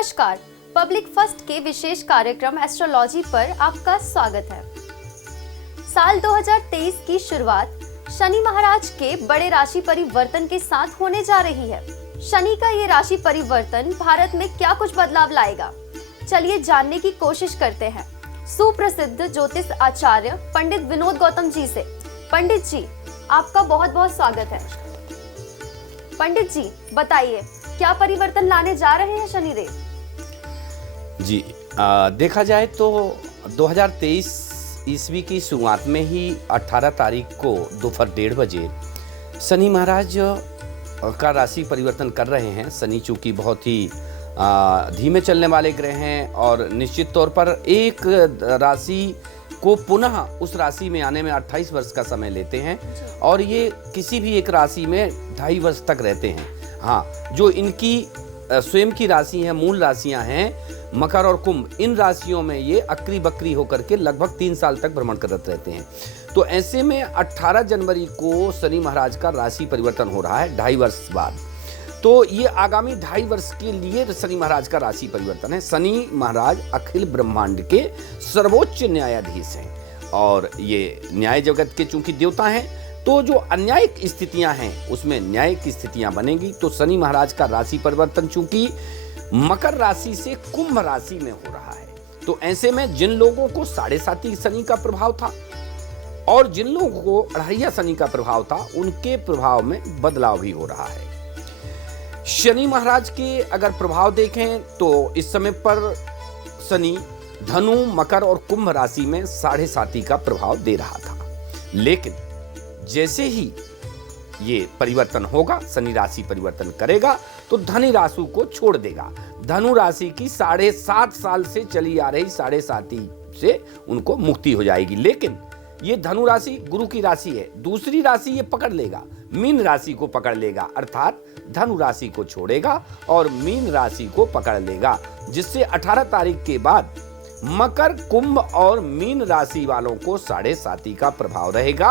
नमस्कार, public first के विशेष कार्यक्रम एस्ट्रोलॉजी पर आपका स्वागत है। साल 2023 की शुरुआत शनि महाराज के बड़े राशि परिवर्तन के साथ होने जा रही है। शनि का ये राशि परिवर्तन भारत में क्या कुछ बदलाव लाएगा, चलिए जानने की कोशिश करते हैं सुप्रसिद्ध ज्योतिष आचार्य पंडित विनोद गौतम जी से। पंडित जी, आपका बहुत बहुत स्वागत है। पंडित जी बताइए, क्या परिवर्तन लाने जा रहे हैं शनिदेव? जी देखा जाए तो 2023 ईस्वी की शुरुआत में ही 18 तारीख को दोपहर 1:30 बजे शनि महाराज का राशि परिवर्तन कर रहे हैं। शनि चूंकि बहुत ही धीमे चलने वाले ग्रह हैं और निश्चित तौर पर एक राशि को पुनः उस राशि में आने में 28 वर्ष का समय लेते हैं और ये किसी भी एक राशि में 2.5 वर्ष तक रहते हैं। हाँ, जो इनकी स्वयं की राशि है, मूल राशियां हैं मकर और कुंभ, इन राशियों में ये अक्री बकरी होकर के लगभग 3 साल तक भ्रमण करते रहते हैं। तो ऐसे में 18 जनवरी को शनि महाराज का राशि परिवर्तन हो रहा है 2.5 वर्ष बाद। तो ये आगामी 2.5 वर्ष के लिए शनि महाराज का राशि परिवर्तन है। शनि महाराज अखिल ब्रह्मांड के सर्वोच्च न्यायाधीश हैं और ये न्याय जगत के चूंकि देवता हैं, तो जो अन्यायिक स्थितियां हैं उसमें न्यायिक स्थितियां बनेंगी। तो शनि महाराज का राशि परिवर्तन चूंकि मकर राशि से कुंभ राशि में हो रहा है, तो ऐसे में जिन लोगों को 7.5 शनि का प्रभाव था और जिन लोगों को 2.5 शनि का प्रभाव था, उनके प्रभाव में बदलाव भी हो रहा है। शनि महाराज के अगर प्रभाव देखें तो इस समय पर शनि धनु, मकर और कुंभ राशि में 7.5 का प्रभाव दे रहा था, लेकिन जैसे ही ये परिवर्तन होगा, शनि राशि परिवर्तन करेगा तो धनु राशि को छोड़ देगा। धनु राशि की 7.5 साल से चली आ रही 7.5 से उनको मुक्ति हो जाएगी। लेकिन ये धनु राशि गुरु की राशि है, दूसरी राशि ये पकड़ लेगा, मीन राशि को पकड़ लेगा, अर्थात धनु राशि को छोड़ेगा और मीन राशि को पकड़ लेगा, जिससे 18 तारीख के बाद मकर, कुंभ और मीन राशि वालों को 7.5 का प्रभाव रहेगा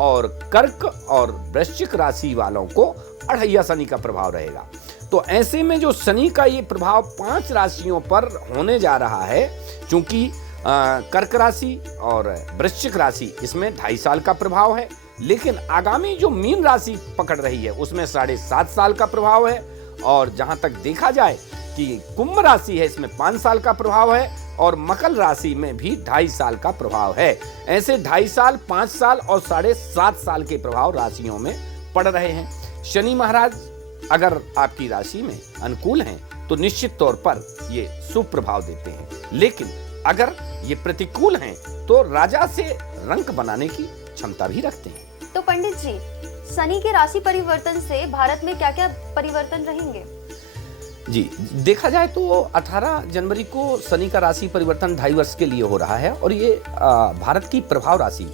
और कर्क और वृश्चिक राशि वालों को 2.5 शनि का प्रभाव रहेगा। तो ऐसे में जो शनि का ये प्रभाव 5 राशियों पर होने जा रहा है, क्योंकि कर्क राशि और वृश्चिक राशि इसमें 2.5 साल का प्रभाव है, लेकिन आगामी जो मीन राशि पकड़ रही है उसमें 7.5 साल का प्रभाव है और जहां तक देखा जाए कि कुंभ राशि है इसमें 5 साल का प्रभाव है और मकर राशि में भी 2.5 साल का प्रभाव है। ऐसे 2.5 साल, 5 साल और 7.5 साल के प्रभाव राशियों में पड़ रहे हैं। शनि महाराज अगर आपकी राशि में अनुकूल हैं तो निश्चित तौर पर ये शुभ प्रभाव देते हैं, लेकिन अगर ये प्रतिकूल हैं तो राजा से रंक बनाने की क्षमता भी रखते हैं। तो पंडित जी, शनि के राशि परिवर्तन से भारत में क्या क्या परिवर्तन रहेंगे? जी देखा जाए तो 18 जनवरी को शनि का राशि परिवर्तन 2.5 वर्ष के लिए हो रहा है और ये भारत की प्रभाव राशि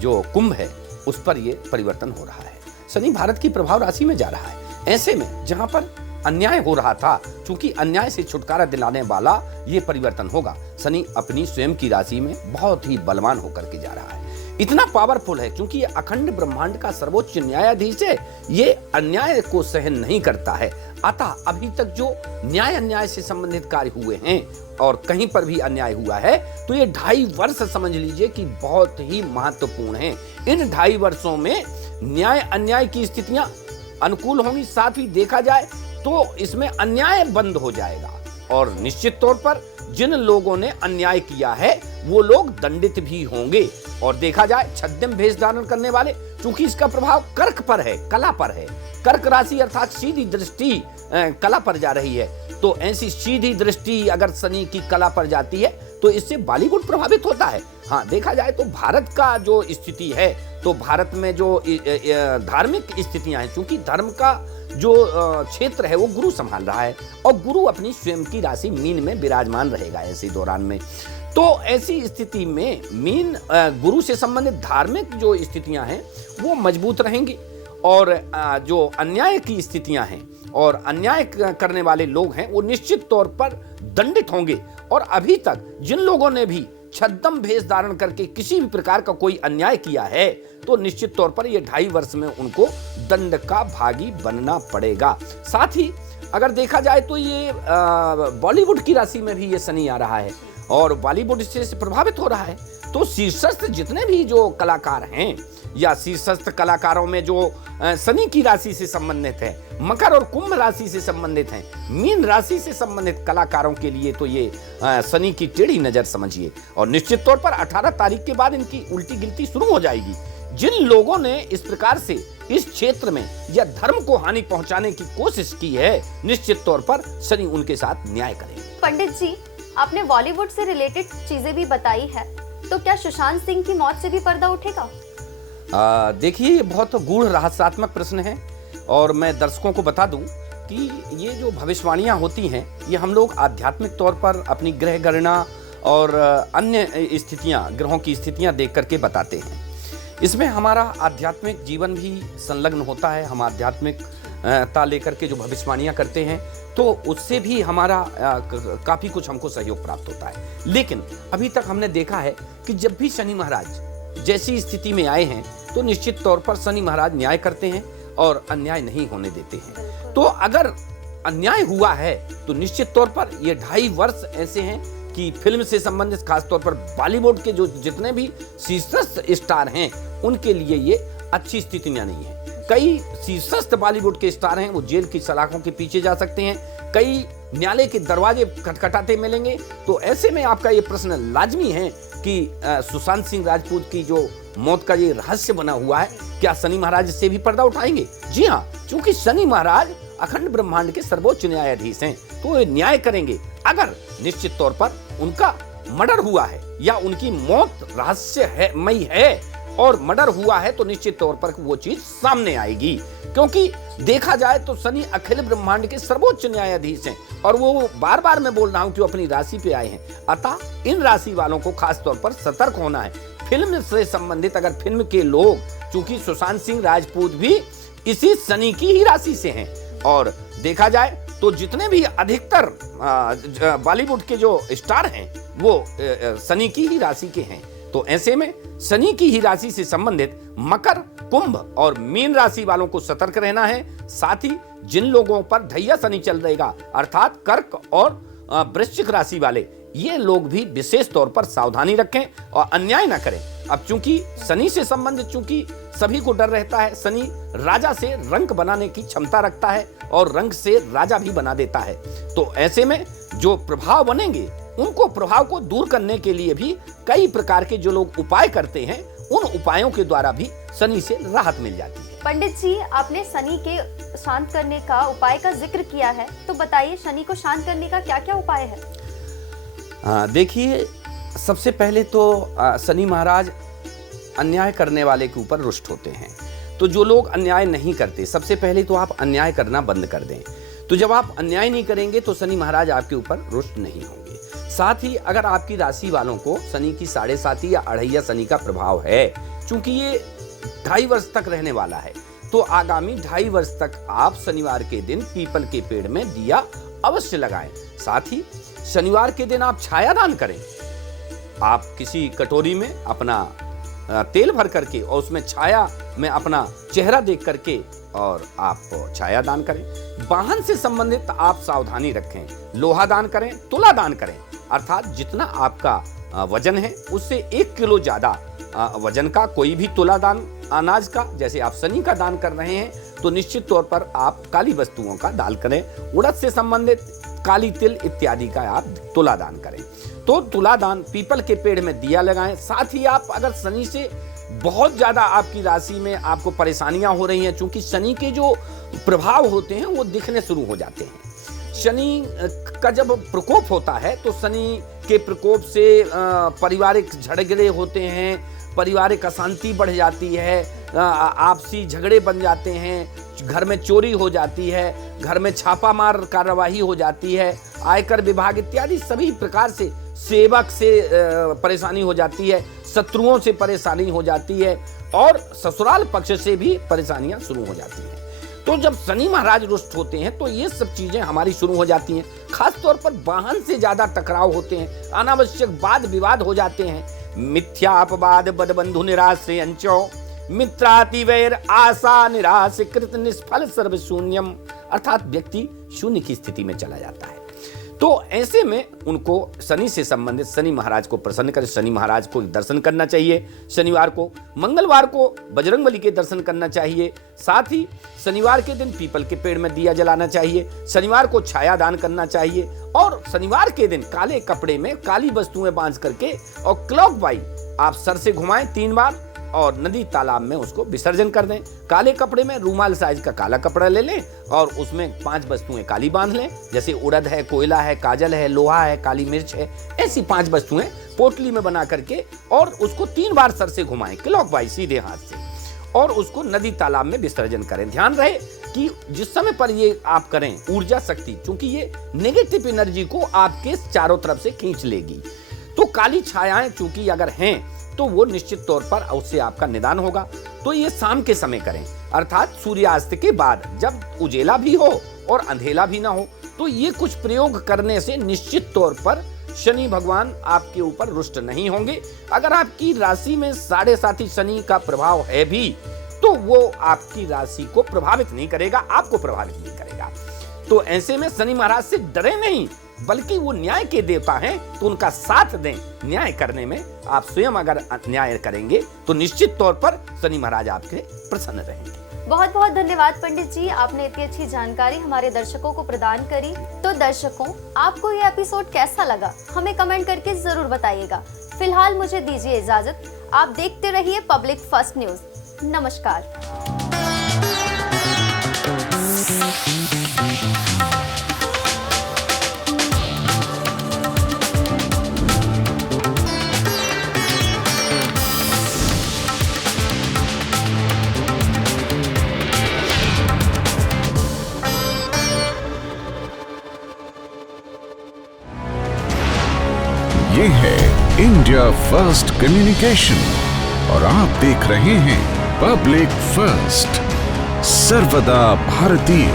जो कुंभ है उस पर ये परिवर्तन हो रहा है। शनि भारत की प्रभाव राशि में जा रहा है। ऐसे में जहां पर अन्याय हो रहा था, चूंकि अन्याय से छुटकारा दिलाने वाला ये परिवर्तन होगा। शनि अपनी स्वयं की राशि में बहुत ही बलवान होकर के जा रहा है, इतना पावरफुल है क्योंकि ये अखंड ब्रह्मांड का सर्वोच्च न्यायाधीश है। ये अन्याय को सहन नहीं करता है। अतः अभी तक जो न्याय अन्याय से संबंधित कार्य हुए हैं और कहीं पर भी अन्याय हुआ है तो ये 2.5 वर्ष समझ लीजिए कि बहुत ही महत्वपूर्ण हैं। इन 2.5 वर्षों में न्याय अन्याय की स्थितियां अनुकूल होंगी, साथ ही देखा जाए तो इसमें अन्याय बंद हो जाएगा और निश्चित तौर पर जिन लोगों ने अन्याय किया है वो लोग दंडित भी होंगे। और देखा जाए छद्म भेष धारण करने वाले, चूंकि इसका प्रभाव कर्क पर है, कला पर है, कर्क राशि अर्थात सीधी दृष्टि कला पर जा रही है, तो ऐसी सीधी दृष्टि अगर शनि की कला पर जाती है तो इससे बॉलीवुड प्रभावित होता है। हाँ, देखा जाए तो भारत का जो स्थिति है, तो भारत में जो धार्मिक स्थितियां हैं, चूंकि धर्म का जो क्षेत्र है वो गुरु संभाल रहा है और गुरु अपनी स्वयं की राशि मीन में विराजमान रहेगा ऐसे दौरान में। तो ऐसी स्थिति में मीन गुरु से संबंधित धार्मिक जो स्थितियां हैं वो मजबूत रहेंगी और जो अन्याय की स्थितियां हैं और अन्याय करने वाले लोग हैं वो निश्चित तौर पर दंडित होंगे। और अभी तक जिन लोगों ने भी छद्म भेष धारण करके किसी भी प्रकार का कोई अन्याय किया है तो निश्चित तौर पर ये 2.5 वर्ष में उनको दंड का भागी बनना पड़ेगा। साथ ही अगर देखा जाए तो ये बॉलीवुड की राशि में भी ये शनि आ रहा है और बॉलीवुड इससे प्रभावित हो रहा है। तो शीर्षस्थ जितने भी जो कलाकार हैं या शीर्षस्थ कलाकारों में जो शनि की राशि से संबंधित है, मकर और कुंभ राशि से संबंधित हैं, मीन राशि से संबंधित कलाकारों के लिए तो ये शनि की टेढ़ी नजर समझिए। और निश्चित तौर पर 18 तारीख के बाद इनकी उल्टी गिनती शुरू हो जाएगी। जिन लोगों ने इस प्रकार से इस क्षेत्र में या धर्म को हानि पहुंचाने की कोशिश की है, निश्चित तौर पर शनि उनके साथ न्याय करेंगे। पंडित जी, आपने बॉलीवुड से रिलेटेड चीजें भी बताई है, तो क्या सुशांत सिंह की मौत से भी पर्दा उठेगा? देखिए, ये बहुत गूढ़ रहस्यात्मक प्रश्न है और मैं दर्शकों को बता दूं कि ये जो भविष्यवाणियां होती हैं, ये हम लोग आध्यात्मिक तौर पर अपनी ग्रह गणना और अन्य स्थितियां, ग्रहों की स्थितियां देख करके बताते हैं। इसमें हमारा आध्यात्मिक जीवन भी संलग्न होता है। हम आध्यात्मिकता लेकर के जो भविष्यवाणियां करते हैं, तो उससे भी हमारा काफ़ी कुछ हमको सहयोग प्राप्त होता है। लेकिन अभी तक हमने देखा है कि जब भी शनि महाराज जैसी स्थिति में आए हैं, तो निश्चित तौर पर शनि महाराज न्याय करते हैं और अन्याय नहीं होने देते हैं। तो अगर अन्याय हुआ है तो निश्चित तौर पर ये 2.5 वर्ष ऐसे हैं कि फिल्म से संबंधित, खासतौर पर बॉलीवुड के जो जितने भी शीर्षस्थ स्टार हैं, उनके लिए ये अच्छी स्थितियां नहीं है। कई शीर्षस्थ बॉलीवुड के स्टार हैं, वो जेल की सलाखों के पीछे जा सकते हैं, कई न्यायालय के दरवाजे खटखटाते मिलेंगे। तो ऐसे में आपका ये प्रश्न लाजमी है कि सुशांत सिंह राजपूत की जो मौत का ये रहस्य बना हुआ है, क्या शनि महाराज इससे भी पर्दा उठाएंगे? जी हाँ, क्योंकि शनि महाराज अखंड ब्रह्मांड के सर्वोच्च न्यायाधीश हैं, तो वो न्याय करेंगे। अगर निश्चित तौर पर उनका मर्डर हुआ है या उनकी मौत रहस्यमयी है और मर्डर हुआ है, तो निश्चित तौर पर वो चीज सामने आएगी। क्योंकि देखा जाए तो शनि अखिल ब्रह्मांड के सर्वोच्च न्यायाधीश हैं और वो बार बार मैं बोल रहा हूं कि वो अपनी राशि पे आए हैं। अतः इन राशि वालों को खास तौर पर सतर्क होना है। फिल्म से संबंधित, अगर फिल्म के लोग, चूंकि सुशांत सिंह राजपूत भी इसी शनि की ही राशि से हैं, और देखा जाए तो जितने भी अधिकतर बॉलीवुड के जो स्टार हैं, वो शनि की ही राशि के हैं। तो ऐसे में शनि की ही राशि से संबंधित मकर, कुंभ और मीन राशि वालों को सतर्क रहना है। साथ ही जिन लोगों पर ढैया शनि चल रहेगा, अर्थात कर्क और वृश्चिक राशि वाले, ये लोग भी विशेष तौर पर सावधानी रखें और अन्याय ना करें। अब चूंकि शनि से संबंधित, चूंकि सभी को डर रहता है, शनि राजा से रंक बनाने की क्षमता रखता है और रंक से राजा भी बना देता है। तो ऐसे में जो प्रभाव बनेंगे, उनको प्रभाव को दूर करने के लिए भी कई प्रकार के जो लोग उपाय करते हैं, उन उपायों के द्वारा भी शनि से राहत मिल जाती है। पंडित जी, आपने शनि के शांत करने का उपाय का जिक्र किया है, तो बताइए शनि को शांत करने का क्या क्या उपाय है? देखिए, सबसे पहले तो शनि महाराज अन्याय करने वाले के ऊपर रुष्ट होते हैं। तो जो लोग अन्याय नहीं करते, सबसे पहले तो आप अन्याय करना बंद कर दें। तो जब आप अन्याय नहीं करेंगे तो शनि महाराज आपके ऊपर रुष्ट नहीं होंगे। साथ ही अगर आपकी राशि वालों को शनि की 7.5 या अढ़ैया शनि का प्रभाव है, चूंकि ये 2.5 वर्ष तक रहने वाला है, तो आगामी 2.5 वर्ष तक आप शनिवार के दिन पीपल के पेड़ में दिया अवश्य लगाएं। साथ ही शनिवार के दिन आप छाया दान करें। आप किसी कटोरी में अपना तेल भर करके और उसमें छाया में अपना चेहरा देख करके और आप छाया दान करें। वाहन से संबंधित आप सावधानी रखें, लोहा दान करें, तुला दान करें, अर्थात जितना आपका वजन है उससे 1 किलो ज्यादा वजन का कोई भी तुला दान अनाज का, जैसे आप शनि का दान कर रहे हैं, तो निश्चित तौर पर आप काली वस्तुओं का दान करें। उड़द से संबंधित काली तिल इत्यादि का आप तुला दान करें। तो तुला दान, पीपल के पेड़ में दिया लगाएं। साथ ही आप अगर शनि से बहुत ज्यादा आपकी राशि में आपको परेशानियां हो रही हैं, चूंकि शनि के जो प्रभाव होते हैं वो दिखने शुरू हो जाते हैं। शनि का जब प्रकोप होता है तो शनि के प्रकोप से पारिवारिक झगड़े होते हैं, पारिवारिक अशांति बढ़ जाती है, आपसी झगड़े बन जाते हैं, घर में चोरी हो जाती है, घर में छापामार कार्रवाई हो जाती है, आयकर विभाग इत्यादि सभी प्रकार से, सेवक से परेशानी हो जाती है, शत्रुओं से परेशानी हो जाती है और ससुराल पक्ष से भी परेशानियां शुरू हो जाती हैं। तो जब शनि महाराज रुष्ट होते हैं तो ये सब चीजें हमारी शुरू हो जाती हैं। खास तौर पर वाहन से ज्यादा टकराव होते हैं, अनावश्यक वाद विवाद हो जाते हैं। मिथ्या अपवाद बद बंधु निराश से अंचो, मित्राति वैर आशा निराश कृत निष्फल सर्व शून्यम, अर्थात व्यक्ति शून्य की स्थिति में चला जाता है। तो ऐसे में उनको शनि से संबंधित शनि महाराज को प्रसन्न करें। शनि महाराज को दर्शन करना चाहिए शनिवार को। मंगलवार को बजरंगबली के दर्शन करना चाहिए। साथ ही शनिवार के दिन पीपल के पेड़ में दिया जलाना चाहिए। शनिवार को छाया दान करना चाहिए और शनिवार के दिन काले कपड़े में काली वस्तुएं बांध करके और क्लॉकवाइज आप सर से घुमाएं 3 बार और नदी तालाब में उसको विसर्जन कर दें। काले कपड़े में रूमाल साइज का काला कपड़ा ले लें और उसमें 5 वस्तुएं काली बांध लें, जैसे उड़द है, कोयला है, काजल है, लोहा है, काली मिर्च है। ऐसी 5 वस्तुएं पोटली में बना करके और उसको 3 बार सर से घुमाएं क्लॉकवाइज सीधे हाथ से और उसको नदी तालाब में विसर्जन करें। ध्यान रहे कि जिस समय पर ये आप करें ऊर्जा शक्ति, क्योंकि ये नेगेटिव एनर्जी को आपके चारों तरफ से खींच लेगी। तो काली छायाएं चूंकि अगर हैं तो वो निश्चित तौर पर उससे आपका निदान होगा। तो ये शाम के समय करें, अर्थात सूर्यास्त के बाद, जब उजेला भी हो और अंधेला भी ना हो। तो ये कुछ प्रयोग करने से निश्चित तौर पर शनि भगवान आपके ऊपर रुष्ट नहीं होंगे। अगर आपकी राशि में 7.5 शनि का प्रभाव है भी तो वो आपकी राशि को प्रभावित नहीं करेगा, आपको प्रभावित नहीं करेगा। तो ऐसे में शनि महाराज से डरे नहीं, बल्कि वो न्याय के देवता हैं, तो उनका साथ दें न्याय करने में। आप स्वयं अगर न्याय करेंगे तो निश्चित तौर पर शनि महाराज आपके प्रसन्न रहेंगे। बहुत बहुत धन्यवाद पंडित जी, आपने इतनी अच्छी जानकारी हमारे दर्शकों को प्रदान करी। तो दर्शकों, आपको ये एपिसोड कैसा लगा हमें कमेंट करके जरूर बताइएगा। फिलहाल मुझे दीजिए इजाजत। आप देखते रहिए पब्लिक फर्स्ट न्यूज। नमस्कार। ये है इंडिया फर्स्ट कम्युनिकेशन और आप देख रहे हैं पब्लिक फर्स्ट, सर्वदा भारतीय।